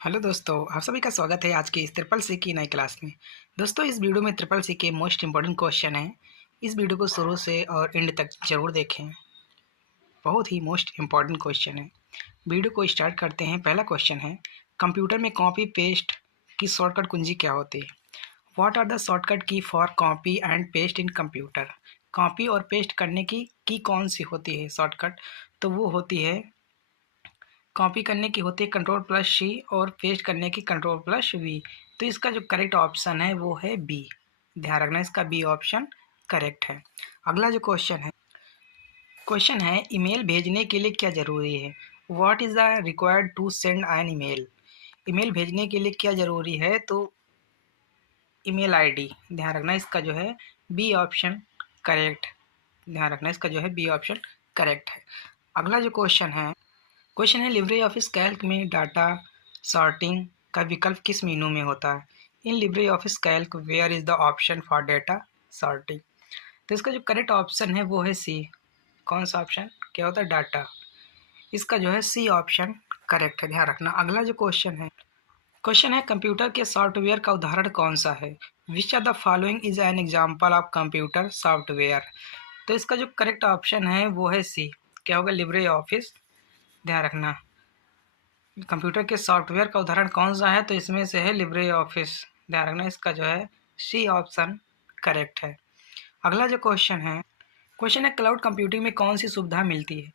Hello दोस्तों, आप सभी का स्वागत है आज की इस ट्रिपल सी की नई क्लास में। दोस्तों, इस वीडियो में ट्रिपल सी के मोस्ट इम्पोर्टेंट क्वेश्चन हैं। इस वीडियो को शुरू से और एंड तक जरूर देखें, बहुत ही मोस्ट इम्पोर्टेंट क्वेश्चन है। वीडियो को स्टार्ट करते हैं। पहला क्वेश्चन है, कंप्यूटर में कॉपी पेस्ट की शॉर्टकट कुंजी क्या होती है? व्हाट आर द शॉर्टकट की for copy and paste in computer? Copy और पेस्ट करने की कौन सी होती है शॉर्टकट? तो वो होती है, कॉपी करने की होती है Ctrl+C और पेस्ट करने की Ctrl+V। तो इसका जो करेक्ट ऑप्शन है वो है बी। ध्यान रखना, इसका बी ऑप्शन करेक्ट है। अगला जो क्वेश्चन है, ईमेल भेजने के लिए क्या ज़रूरी है? What is the required to send an email? Email भेजने के लिए क्या ज़रूरी है? तो ईमेल आईडी। ध्यान रखना, इसका जो है बी ऑप्शन करेक्ट। ध्यान रखना, इसका जो है बी ऑप्शन करेक्ट है। अगला जो क्वेश्चन है, लिब्रे ऑफिस कैल्क में डाटा सॉर्टिंग का विकल्प किस मेनू में होता है? In Libre Office Calc where is the option for data sorting? तो इसका जो करेक्ट ऑप्शन है वो है सी। कौन सा ऑप्शन क्या होता है? डाटा। इसका जो है सी ऑप्शन करेक्ट है। ध्यान रखना। अगला जो क्वेश्चन है, कंप्यूटर के सॉफ्टवेयर का उदाहरण कौन सा है? Which are the following is an example of computer software? तो इसका जो करेक्ट ऑप्शन है वो है सी। क्या होगा? Libre office. ध्यान रखना, कंप्यूटर के सॉफ्टवेयर का उदाहरण कौन सा है? तो इसमें से है लिब्रे ऑफिस। ध्यान रखना, इसका जो है सी ऑप्शन करेक्ट है। अगला जो क्वेश्चन है, क्लाउड कंप्यूटिंग में कौन सी सुविधा मिलती है?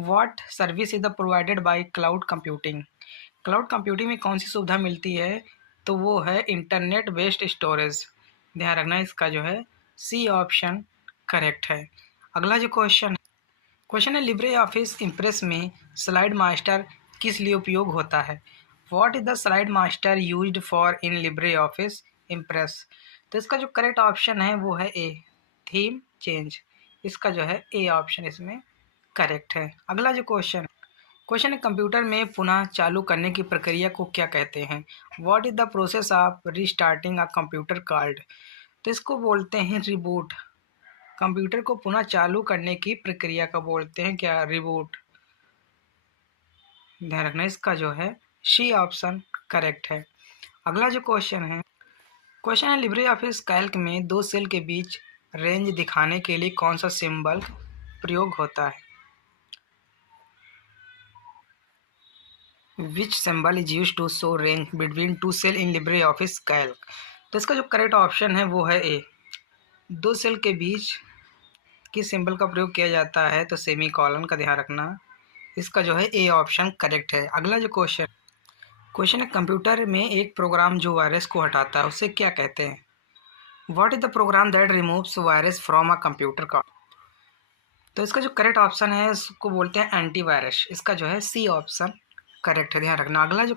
What service is the provided by cloud computing? Cloud computing में कौन सी सुविधा मिलती है? तो वो है इंटरनेट बेस्ड स्टोरेज। ध्यान रखना, इसका जो है सी ऑप्शन करेक्ट है। अगला जो क्वेश्चन है, लिब्रे ऑफिस इम्प्रेस में स्लाइड मास्टर किस लिए उपयोग होता है? What is the slide master used for in Libre office Impress? तो इसका जो करेक्ट ऑप्शन है वो है ए, थीम चेंज। इसका जो है ए ऑप्शन इसमें करेक्ट है। अगला जो क्वेश्चन है, कंप्यूटर में पुनः चालू करने की प्रक्रिया को क्या कहते हैं? What is the process of restarting a computer called? तो इसको बोलते हैं रिबूट। कंप्यूटर को पुनः चालू करने की प्रक्रिया को बोलते हैं क्या? रिबूट। ध्यान रखना, इसका जो है सी ऑप्शन करेक्ट है। अगला जो क्वेश्चन है, लिब्रे ऑफिस कैल्क में दो सेल के बीच रेंज दिखाने के लिए कौन सा सिंबल प्रयोग होता है? Which symbol is use to show range between two cell in Libre Office Calc? तो इसका जो करेक्ट ऑप्शन है वो है ए, दो सेल के बीच किस सिंबल का प्रयोग किया जाता है? तो सेमी कॉलन का। ध्यान रखना, इसका जो है ए ऑप्शन करेक्ट है। अगला जो क्वेश्चन है, कंप्यूटर में एक प्रोग्राम जो वायरस को हटाता है उसे क्या कहते हैं? What is the program that removes virus from a computer का? तो इसका जो करेक्ट ऑप्शन है उसको बोलते हैं एंटीवायरस। इसका जो है सी ऑप्शन करेक्ट है। ध्यान रखना। अगला जो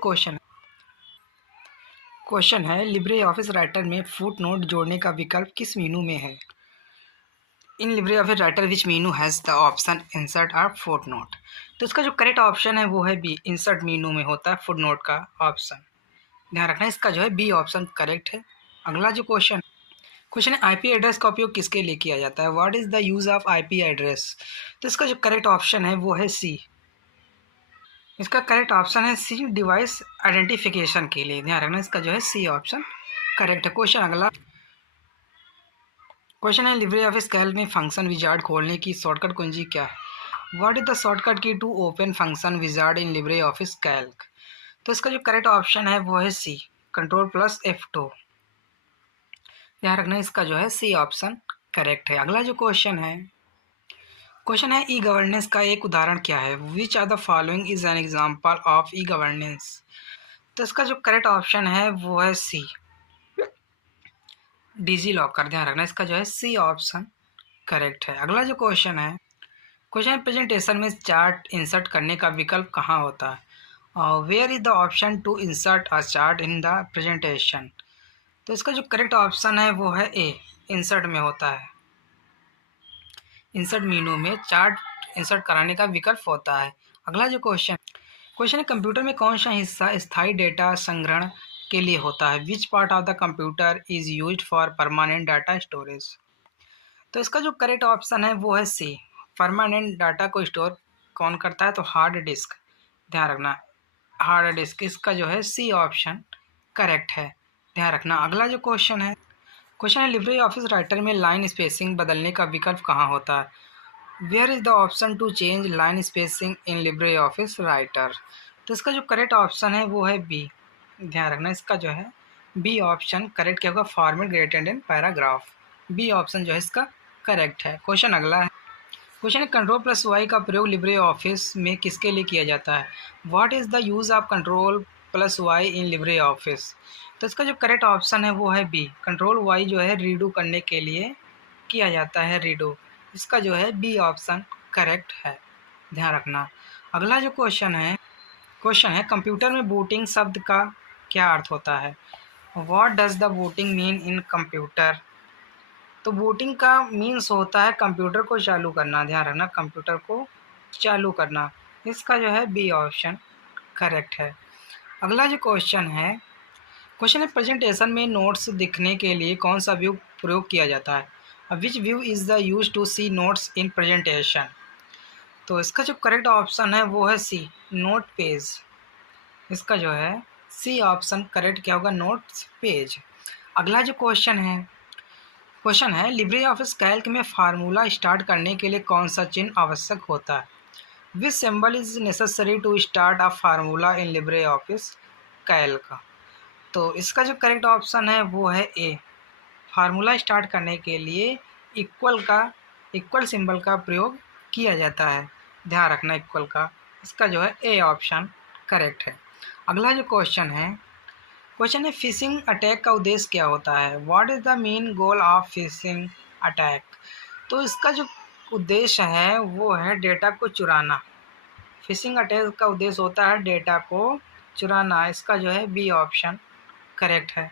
क्वेश्चन है, लिब्रे ऑफिस राइटर में फुट नोट जोड़ने का विकल्प किस मेनू में है? In Libre office writer which menu has the option insert और फुट नोट? तो इसका जो करेक्ट ऑप्शन है वो है बी, इंसर्ट मेनू में होता है फुट नोट का ऑप्शन। ध्यान रखना, इसका जो है बी ऑप्शन करेक्ट है। अगला जो क्वेश्चन है, आईपी एड्रेस का उपयोग किसके लिए किया जाता है? What is the use of IP address? तो इसका जो करेक्ट ऑप्शन है वो है सी। इसका करेक्ट ऑप्शन है सी, डिवाइस आइडेंटिफिकेशन के लिए। ध्यान रखना, इसका जो है सी ऑप्शन करेक्ट है। अगला क्वेश्चन है, लिब्रे ऑफिस कैल्क में फंक्शन विजार्ड खोलने की शॉर्टकट कुंजी क्या है? What is the shortcut key to open function wizard in Libre Office Calc? तो इसका जो करेक्ट ऑप्शन है वो है सी, Ctrl+F2। ध्यान रखना, इसका जो है सी ऑप्शन करेक्ट है। अगला जो क्वेश्चन है, ई गवर्नेंस का एक उदाहरण क्या है? Which are the following is an example of e governance? तो इसका जो करेक्ट ऑप्शन है वो है सी, डिजी लॉकर। ध्यान रखना, इसका जो है सी ऑप्शन करेक्ट है। अगला जो क्वेश्चन प्रेजेंटेशन में चार्ट इंसर्ट करने का विकल्प कहाँ होता है? Where is the option to insert a chart in the presentation? तो इसका जो करेक्ट ऑप्शन है वो है ए, इंसर्ट में होता है। इंसर्ट मेनू में चार्ट इंसर्ट कराने का विकल्प होता है। अगला जो क्वेश्चन है, कंप्यूटर में कौन सा हिस्सा स्थायी डेटा संग्रहण के लिए होता है? Which part of the computer is used for permanent data storage? तो इसका जो करेक्ट ऑप्शन है वो है सी, परमानेंट डाटा को स्टोर कौन करता है? तो हार्ड डिस्क। ध्यान रखना, हार्ड डिस्क, इसका जो है सी ऑप्शन करेक्ट है, ध्यान रखना। अगला जो क्वेश्चन है, लिब्रे ऑफिस राइटर में लाइन स्पेसिंग बदलने का विकल्प कहाँ होता है? Where is the option to change line spacing in Libre office Writer? तो इसका जो करेक्ट ऑप्शन है वो है बी, ध्यान रखना। इसका जो है बी ऑप्शन करेक्ट क्या होगा? Format greater than paragraph, B option जो है इसका करेक्ट है। क्वेश्चन अगला है, क्वेश्चन है कंट्रोल प्लस वाई का प्रयोग लिब्रे ऑफिस में किसके लिए किया जाता है? What is the use of control plus Y in Libre Office? तो इसका जो करेक्ट ऑप्शन है वो है बी, कंट्रोल वाई जो है रीडू करने के लिए किया जाता है, रीडू। इसका जो है बी ऑप्शन करेक्ट है, ध्यान रखना। अगला जो क्वेश्चन है कंप्यूटर में बूटिंग शब्द का क्या अर्थ होता है? What does the booting mean in computer? तो बूटिंग का मीन्स होता है कंप्यूटर को चालू करना, ध्यान रखना, कंप्यूटर को चालू करना। इसका जो है बी ऑप्शन करेक्ट है। अगला जो क्वेश्चन है प्रेजेंटेशन में नोट्स दिखने के लिए कौन सा व्यू प्रयोग किया जाता है? Which view is the use to see notes in presentation? तो इसका जो करेक्ट ऑप्शन है वो है सी, नोट पेज। इसका जो है सी ऑप्शन करेक्ट क्या होगा? Notes page. अगला जो क्वेश्चन है लिब्रे ऑफिस कैल्क में फार्मूला स्टार्ट करने के लिए कौन सा चिन्ह आवश्यक होता है? Which symbol is necessary to start a formula in Libre Office Calc? तो इसका जो करेक्ट ऑप्शन है वो है ए, फार्मूला स्टार्ट करने के लिए इक्वल सिंबल का प्रयोग किया जाता है, ध्यान रखना, इक्वल का। इसका जो है ए ऑप्शन करेक्ट है। अगला जो क्वेश्चन है फिशिंग अटैक का उद्देश्य क्या होता है? What is the main goal of phishing attack? तो इसका जो उद्देश्य है वो है डेटा को चुराना। फिशिंग अटैक का उद्देश्य होता है डेटा को चुराना। इसका जो है बी ऑप्शन करेक्ट है,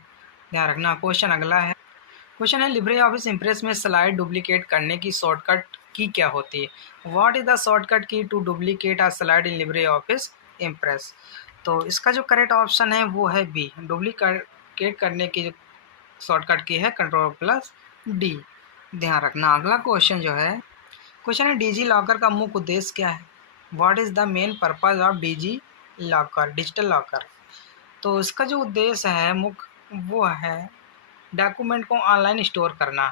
ध्यान रखना। क्वेश्चन है लिब्रे ऑफिस इम्प्रेस में स्लाइड डुप्लीकेट करने की शॉर्टकट की क्या होती है? What is the shortcut key to duplicate a slide in Libre office Impress? तो इसका जो करेक्ट ऑप्शन है वो है बी, डुप्लीकेट करने की जो शॉर्टकट की है कंट्रोल प्लस डी, ध्यान रखना। अगला क्वेश्चन है डिजी लॉकर का मुख्य उद्देश्य क्या है? What is the main purpose of DigiLocker, digital locker? तो इसका जो उद्देश्य है मुख्य वो है डॉक्यूमेंट को ऑनलाइन स्टोर करना।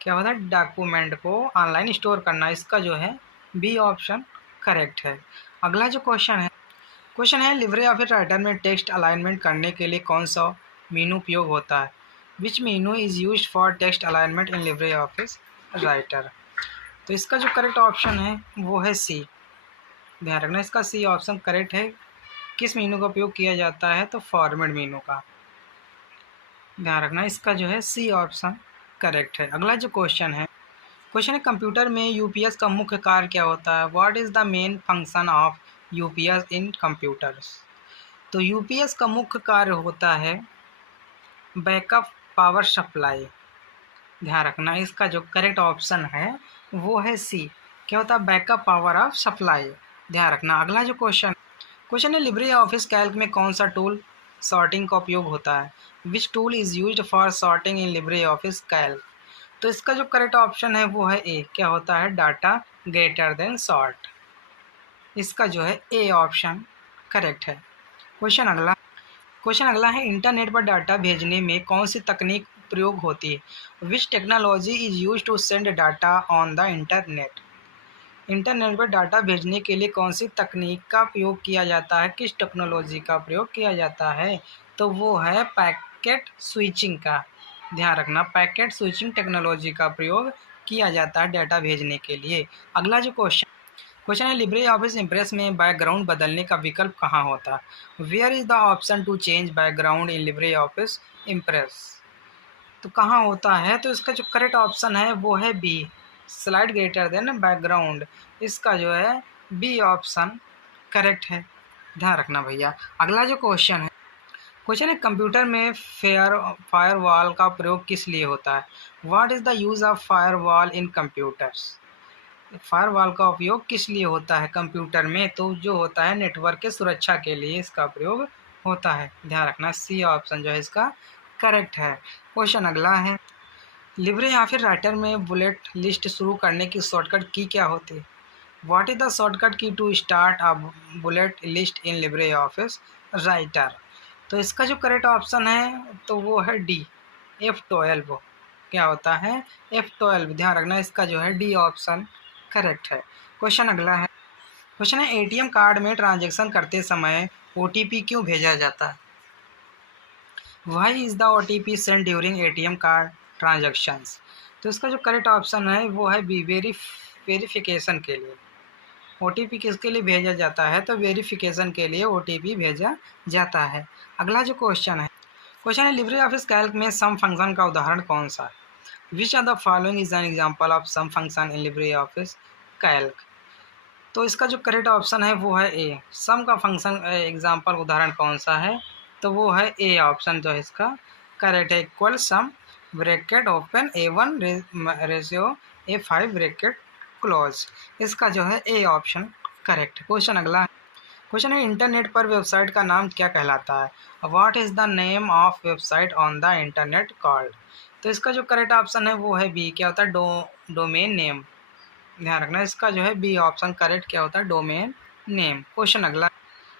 क्या होता है? डॉक्यूमेंट को ऑनलाइन स्टोर करना। इसका जो है बी ऑप्शन करेक्ट है। अगला जो क्वेश्चन है लिब्रे ऑफिस राइटर में टेक्स्ट अलाइनमेंट करने के लिए कौन सा मेनू उपयोग होता है? Which menu is use for text alignment in Libre office Writer? तो इसका जो करेक्ट ऑप्शन है वो है सी, ध्यान रखना, इसका सी ऑप्शन करेक्ट है। किस मेनू का उपयोग किया जाता है? तो फॉर्मेट मेनू का, ध्यान रखना। इसका जो है सी ऑप्शन करेक्ट है। अगला जो क्वेश्चन है कंप्यूटर में यूपीएस का मुख्य कार्य क्या होता है? What is the main function of UPS in computers? तो यूपीएस का मुख्य कार्य होता है बैकअप पावर सप्लाई, ध्यान रखना। इसका जो करेक्ट ऑप्शन है वो है सी, क्या होता है? बैकअप पावर ऑफ सप्लाई, ध्यान रखना। अगला जो क्वेश्चन है लिब्रे ऑफिस कैल्क में कौन सा टूल सॉर्टिंग का उपयोग होता है? Which tool is used for sorting in Libre Office Calc? तो इसका जो करेक्ट ऑप्शन है वो है ए, क्या होता है? Data greater than sort. इसका जो है ए ऑप्शन करेक्ट है। क्वेश्चन अगला है इंटरनेट पर डाटा भेजने में कौन सी तकनीक प्रयोग होती है? Which technology is use to send data on the internet? Internet पर डाटा भेजने के लिए कौन सी तकनीक का प्रयोग किया जाता है? किस टेक्नोलॉजी का प्रयोग किया जाता है? तो वो है पैकेट स्विचिंग का, ध्यान रखना, पैकेट स्विचिंग टेक्नोलॉजी का प्रयोग किया जाता है डाटा भेजने के लिए। अगला जो क्वेश्चन है लिब्रे ऑफिस इम्प्रेस में बैकग्राउंड बदलने का विकल्प कहाँ होता है? Where is the option to change background in Libre office Impress? तो कहाँ होता है? तो इसका जो करेक्ट ऑप्शन है वो है B, slide greater than background. इसका जो है बी ऑप्शन करेक्ट है, ध्यान रखना भैया। अगला जो क्वेश्चन है कंप्यूटर में फायरवॉल का प्रयोग किस लिए होता है? What is the use of firewall in computers? Firewall का उपयोग किस लिए होता है कंप्यूटर में? तो जो होता है नेटवर्क के सुरक्षा के लिए इसका प्रयोग होता है, ध्यान रखना। सी ऑप्शन जो है इसका करेक्ट है। क्वेश्चन अगला है लिब्रे ऑफिस राइटर में बुलेट लिस्ट शुरू करने की शॉर्टकट की क्या होती है? What is the shortcut key to start a bullet list in Libre office Writer. तो इसका जो करेक्ट ऑप्शन है तो वो है डी, F12। क्या होता है? F12। ध्यान रखना, इसका जो है डी ऑप्शन करेक्ट है। क्वेश्चन अगला है। क्वेश्चन है एटीएम कार्ड में ट्रांजैक्शन करते समय ओटीपी क्यों भेजा जाता है? Why is the OTP send during ATM card transactions. तो इसका जो करेक्ट ऑप्शन है वो है बी, वेरिफिकेशन के लिए। ओटीपी किसके लिए भेजा जाता है? तो वेरिफिकेशन के लिए ओटीपी भेजा जाता है। अगला जो क्वेश्चन है, क्वेश्चन है लिब्रे ऑफिस कैल्क में सम फंक्शन का उदाहरण कौन सा है? Which are the following is an example of sum function in Libre Office Calc. तो इसका जो करेक्ट ऑप्शन है वो है ए। सम का फंक्शन एग्जाम्पल उदाहरण कौन सा है? तो वो है ए ऑप्शन जो है इसका करेक्ट है। इक्वल सम bracket open A1 ratio A5 bracket close. इसका जो है ए ऑप्शन करेक्ट है। क्वेश्चन अगला है। क्वेश्चन है इंटरनेट पर वेबसाइट का नाम क्या कहलाता है? What is the name of website on the internet called. तो इसका जो करेक्ट ऑप्शन है वो है बी। क्या होता है? Domain name. ध्यान रखना, इसका जो है बी ऑप्शन करेक्ट क्या होता है? Domain name. क्वेश्चन अगला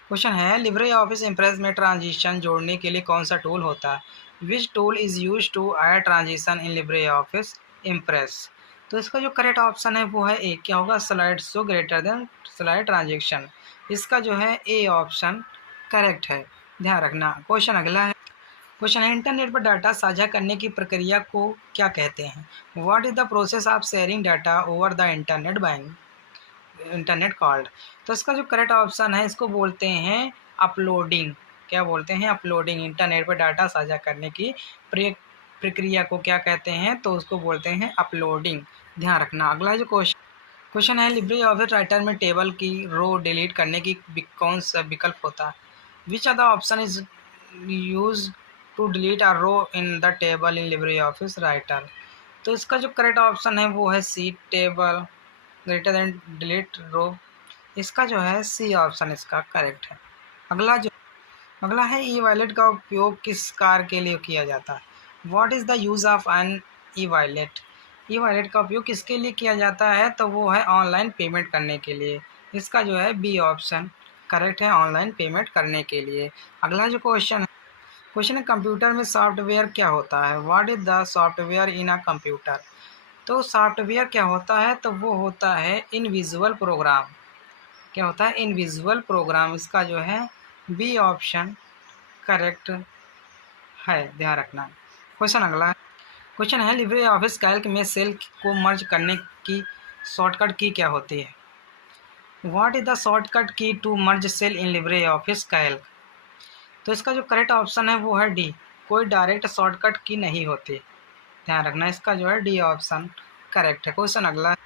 क्वेश्चन है लिब्रे ऑफिस इम्प्रेस में ट्रांजिशन जोड़ने के लिए कौन सा टूल होता है? Which tool is use to add transition in Libre office Impress. तो इसका जो करेक्ट ऑप्शन है वो है ए। क्या होगा? Slide show greater then slide transaction. इसका जो है ए ऑप्शन करेक्ट है। ध्यान रखना। क्वेश्चन अगला है। क्वेश्चन है इंटरनेट पर डाटा साझा करने की प्रक्रिया को क्या कहते हैं? What is the process of sharing data over the internet called. तो इसका जो करेक्ट ऑप्शन है इसको बोलते हैं अपलोडिंग। क्या बोलते हैं? अपलोडिंग। इंटरनेट पर डाटा साझा करने की प्रक्रिया को क्या कहते हैं? तो उसको बोलते हैं अपलोडिंग। ध्यान रखना। अगला जो क्वेश्चन है लिब्रे ऑफिस राइटर में टेबल की रो डिलीट करने की कौन सा विकल्प होता है? Which are the option is use to delete a row in the table in Libre office Writer. तो इसका जो करेक्ट ऑप्शन है वो है C, table greater than delete row. इसका जो है सी ऑप्शन इसका करेक्ट है। अगला है ई वॉलेट का उपयोग किस कार्य के लिए किया जाता है? What is the use of an e wallet. E wallet का उपयोग किसके लिए किया जाता है? तो वो है ऑनलाइन पेमेंट करने के लिए। इसका जो है बी ऑप्शन करेक्ट है, ऑनलाइन पेमेंट करने के लिए। अगला जो क्वेश्चन है कंप्यूटर में सॉफ्टवेयर क्या होता है? What is the software in a computer. तो सॉफ्टवेयर क्या होता है? तो वो होता है इनविजुअल प्रोग्राम। क्या होता है? इनविजुअल प्रोग्राम। इसका जो है बी ऑप्शन करेक्ट है। ध्यान रखना। क्वेश्चन अगला है। क्वेश्चन है लिब्रे ऑफिस कैल्क में सेल को मर्ज करने की शॉर्टकट की क्या होती है? What is the shortcut key to merge cell in Libre Office Calc. तो इसका जो करेक्ट ऑप्शन है वो है डी। कोई डायरेक्ट शॉर्टकट की नहीं होती। ध्यान रखना, इसका जो है डी ऑप्शन करेक्ट है। क्वेश्चन अगला है।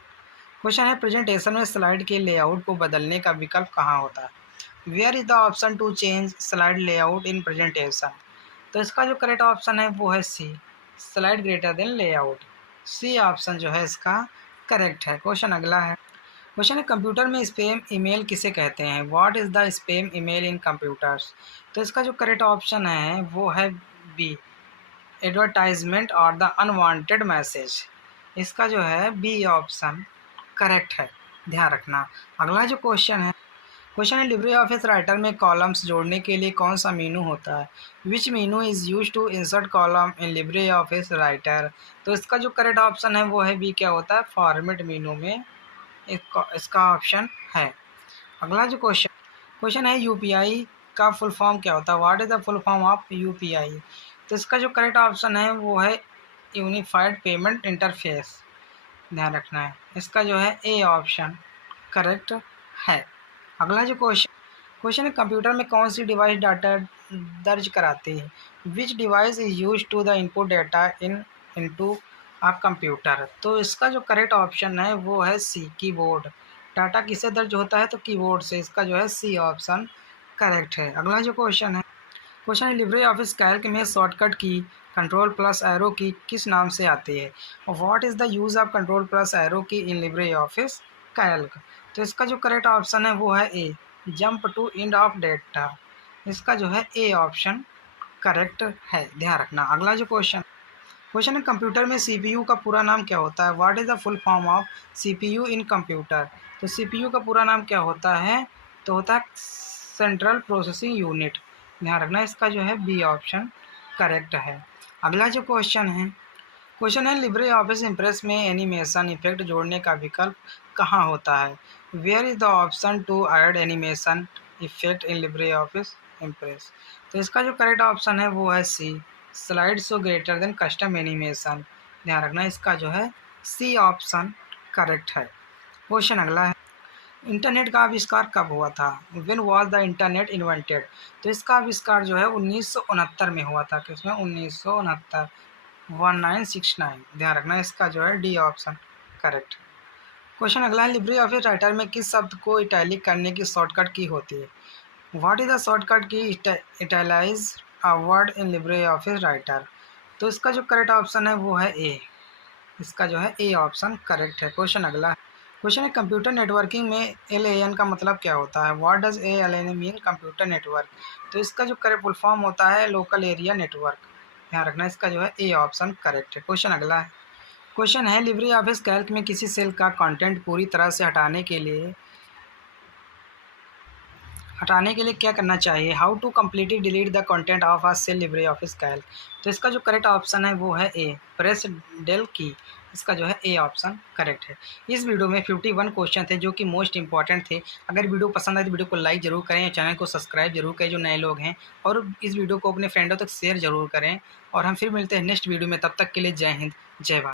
क्वेश्चन है प्रेजेंटेशन में स्लाइड के लेआउट को बदलने का विकल्प कहाँ होता है? Where is the option to change slide layout in presentation. तो इसका जो करेक्ट ऑप्शन है वो है C, slide greater than layout. C option जो है इसका करेक्ट है। क्वेश्चन अगला है। क्वेश्चन है कंप्यूटर में स्पैम ईमेल किसे कहते हैं? What is the spam email in computers. तो इसका जो करेक्ट ऑप्शन है वो है बी, एडवर्टाइजमेंट और द अनवांटेड मैसेज। इसका जो है बी ऑप्शन करेक्ट है। ध्यान रखना। अगला जो क्वेश्चन है लिब्रे ऑफिस राइटर में कॉलम्स जोड़ने के लिए कौन सा मेनू होता है? Which menu is use to insert column in Libre office Writer. तो इसका जो करेक्ट ऑप्शन है वो है बी। क्या होता है? फॉर्मेट मेनू में इसका ऑप्शन है। अगला जो क्वेश्चन है यूपीआई का फुल फॉर्म क्या होता है? What is the full form of UPI. तो इसका जो करेक्ट ऑप्शन है वो है यूनिफाइड पेमेंट इंटरफेस। ध्यान रखना है, इसका जो है ए ऑप्शन करेक्ट है। अगला जो क्वेश्चन है कंप्यूटर में कौन सी डिवाइस डाटा दर्ज कराती है? Which device is use to the input data into a computer. तो इसका जो करेक्ट ऑप्शन है वो है सी, कीबोर्ड। डाटा किससे दर्ज होता है? तो कीबोर्ड से। इसका जो है सी ऑप्शन करेक्ट है। अगला जो क्वेश्चन है लिब्रे ऑफिस कैल्क में शॉर्टकट की कंट्रोल प्लस एरो की किस नाम से आती है? What is the use of control plus arrow की इन लिब्रे ऑफिस कैल्क। तो इसका जो करेक्ट ऑप्शन है वो है A, jump to end of data. इसका जो है ए ऑप्शन करेक्ट है। ध्यान रखना। अगला जो क्वेश्चन है कंप्यूटर में सीपीयू का पूरा नाम क्या होता है? What is the full form of CPU in computer? तो सीपीयू का पूरा नाम क्या होता है? तो होता है सेंट्रल प्रोसेसिंग यूनिट। ध्यान रखना, इसका जो है बी ऑप्शन करेक्ट है। अगला जो क्वेश्चन है लिब्रे ऑफिस इम्प्रेस में एनिमेशन इफेक्ट जोड़ने का विकल्प कहाँ होता है? Where is the option to add animation effect in Libre office Impress? तो इसका जो करेक्ट ऑप्शन है वो है C, slide show greater than custom animation. ध्यान रखना, इसका जो है सी ऑप्शन करेक्ट है। क्वेश्चन अगला है, इंटरनेट का आविष्कार कब हुआ था? When was the internet invented? तो इसका आविष्कार जो है 1969 में हुआ था। किसमें? 1969, 1969। ध्यान रखना, इसका जो है डी ऑप्शन करेक्ट। क्वेश्चन अगला है, लिब्रे ऑफिस राइटर में किस शब्द को इटैलिक करने की शॉर्टकट की होती है? What is the shortcut key italicise a word in Libre office Writer? तो इसका जो करेक्ट ऑप्शन है वो है ए, इसका जो है ए ऑप्शन करेक्ट है। क्वेश्चन है कंप्यूटर नेटवर्किंग में LAN का मतलब क्या होता है? What does ALAN mean computer network? तो इसका जो करेक्ट फुल फॉर्म होता है लोकल एरिया नेटवर्क। ध्यान रखना, इसका जो है ए ऑप्शन करेक्ट है। क्वेश्चन है लिब्रे ऑफिस कैल्क में किसी सेल का कंटेंट पूरी तरह से हटाने के लिए क्या करना चाहिए? How to completely delete the content of a cell Libre Office Calc? तो इसका जो करेक्ट ऑप्शन है वो है ए, प्रेस डेल की। इसका जो है ए ऑप्शन करेक्ट है। इस वीडियो में 51 क्वेश्चन थे जो कि मोस्ट इंपॉर्टेंट थे। अगर वीडियो पसंद आए तो वीडियो को लाइक जरूर करें और चैनल को सब्सक्राइब जरूर करें जो नए लोग हैं, और इस वीडियो को अपने फ्रेंडों तक शेयर जरूर करें। और हम फिर मिलते हैं नेक्स्ट वीडियो में, तब तक के लिए जय हिंद, जय भारत।